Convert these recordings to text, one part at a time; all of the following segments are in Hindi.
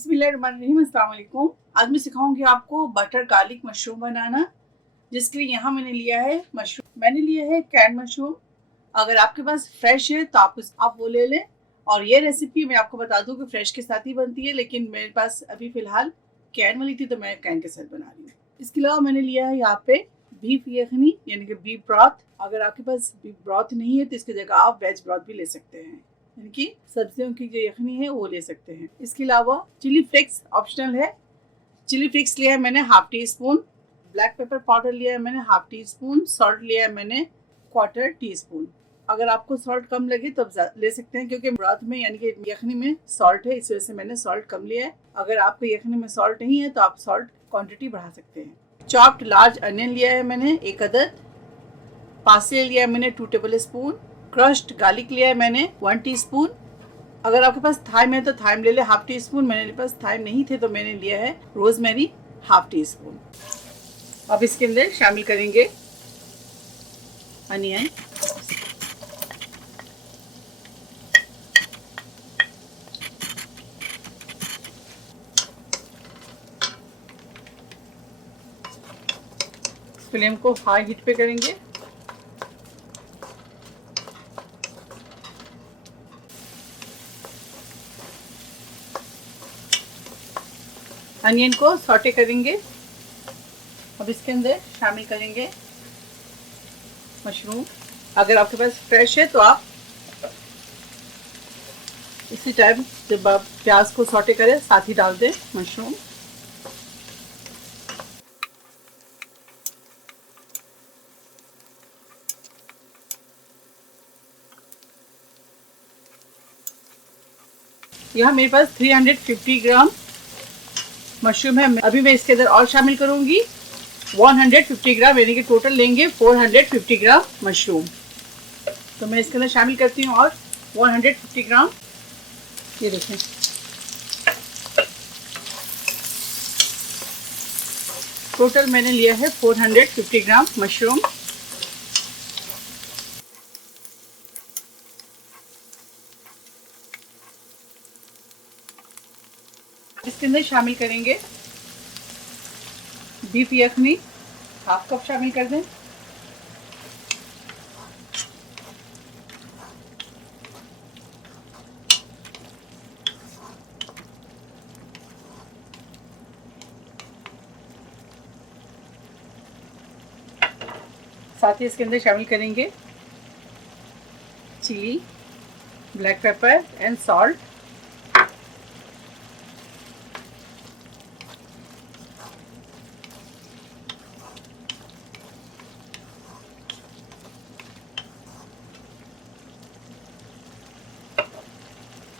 बिस्मिल्लाहिर्रहमानिर्रहीम, अस्सलाम वालेकुम। आज मैं सिखाऊंगी आपको बटर गार्लिक मशरूम बनाना। जिसके लिए यहाँ मैंने लिया है मशरूम, मैंने लिया है कैन मशरूम। अगर आपके पास फ्रेश है तो आप वो ले लें। और ये रेसिपी मैं आपको बता दूं कि फ्रेश के साथ ही बनती है, लेकिन मेरे पास अभी फ़िलहाल कैन वाली थी तो मैं कैन के साथ बना रही हूँ। इसके अलावा मैंने लिया है यहाँ पे बीफ यखनी यानी कि बीफ ब्रॉथ। अगर आपके पास बीफ ब्रॉथ नहीं है तो इसकी जगह आप वेज ब्रॉथ भी ले सकते हैं, यानी कि सब्जियों की जो यखनी है वो ले सकते हैं। इसके अलावा चिली फ्लेक्स ऑप्शनल है। चिली फ्लेक्स लिया है मैंने half tea spoon, black pepper powder लिया है मैंने हाफ टी स्पून, सॉल्ट लिया है मैंने क्वार्टर टी स्पून। अगर आपको सॉल्ट कम लगे तो आप ले सकते हैं, क्योंकि ब्रॉथ में यानी कि यखनी में सॉल्ट है, इस वजह से मैंने सॉल्ट कम लिया है। अगर आपको यखनी में सॉल्ट नहीं है तो आप सॉल्ट क्वांटिटी बढ़ा सकते हैं। चॉप्ड लार्ज अनियन लिया है मैंने 1 अदद। पार्सले लिया है मैंने 2 टेबल स्पून। क्रश्ड गार्लिक लिया है मैंने 1 टीस्पून। अगर आपके पास थाइम है तो थाइम ले ले हाफ टी स्पून। मेरे पास थाइम नहीं थे तो मैंने लिया है रोजमेरी हाफ टी स्पून। अब इसके अंदर शामिल करेंगे अनियन। फ्लेम को हाई हीट पे करेंगे। अनियन को सॉटे करेंगे। अब इसके अंदर शामिल करेंगे मशरूम। अगर आपके पास फ्रेश है तो आप इसी टाइम जब आप प्याज को सॉटे करें साथ ही डाल दें मशरूम। यहाँ मेरे पास 350 ग्राम मशरूम है। अभी मैं इसके अंदर और शामिल करूंगी 150 ग्राम, यानी कि टोटल लेंगे 450 ग्राम मशरूम। तो मैं इसके अंदर शामिल करती हूँ और 150 ग्राम। ये देखें, टोटल मैंने लिया है 450 ग्राम मशरूम। इसके अंदर शामिल करेंगे बीफ यखनी, हाफ कप शामिल कर दें। साथ ही इसके अंदर शामिल करेंगे chilli, black pepper and salt.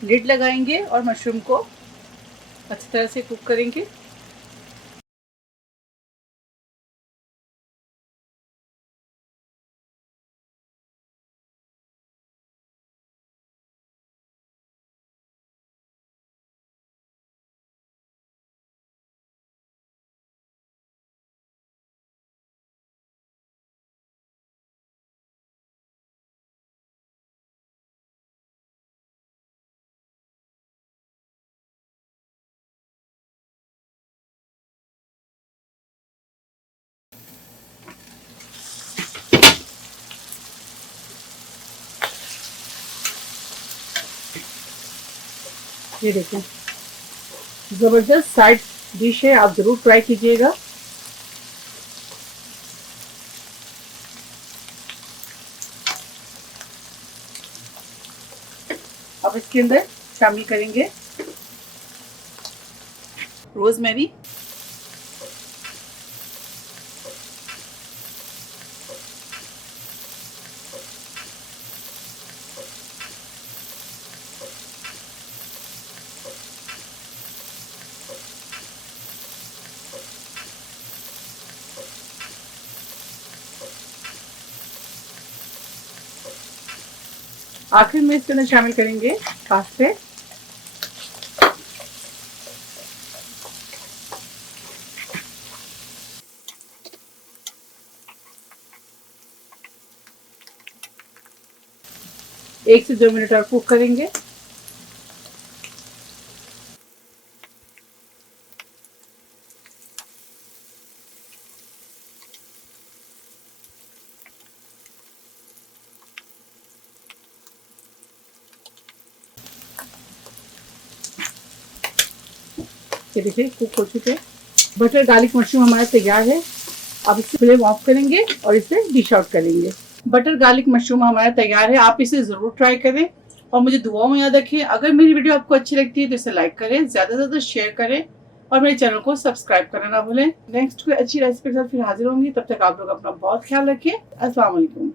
Lid लगाएंगे और मशरूम को अच्छी तरह से कुक करेंगे। ये देखें, जबरदस्त साइड डिश है, आप जरूर ट्राई कीजिएगा। अब इसके अंदर शामिल करेंगे रोजमेरी। आखिर में इसके अंदर शामिल करेंगे पास्ते। एक से 2 मिनट और कुक करेंगे। ये देखिए कुक हो चुके हैं। बटर गार्लिक मशरूम हमारा तैयार है। अब इसे फ्लेम ऑफ करेंगे और इसे डिश आउट करेंगे। बटर गार्लिक मशरूम हमारा तैयार है। आप इसे ज़रूर ट्राई करें और मुझे दुआओं में याद रखें। अगर मेरी वीडियो आपको अच्छी लगती है तो इसे लाइक करें, ज़्यादा से ज़्यादा शेयर करें और मेरे चैनल को सब्सक्राइब करना ना भूलें। नेक्स्ट कोई अच्छी रेसिपी के साथ फिर हाजिर होंगी। तब तक आप लोग अपना बहुत ख्याल रखिए। अस्सलाम वालेकुम।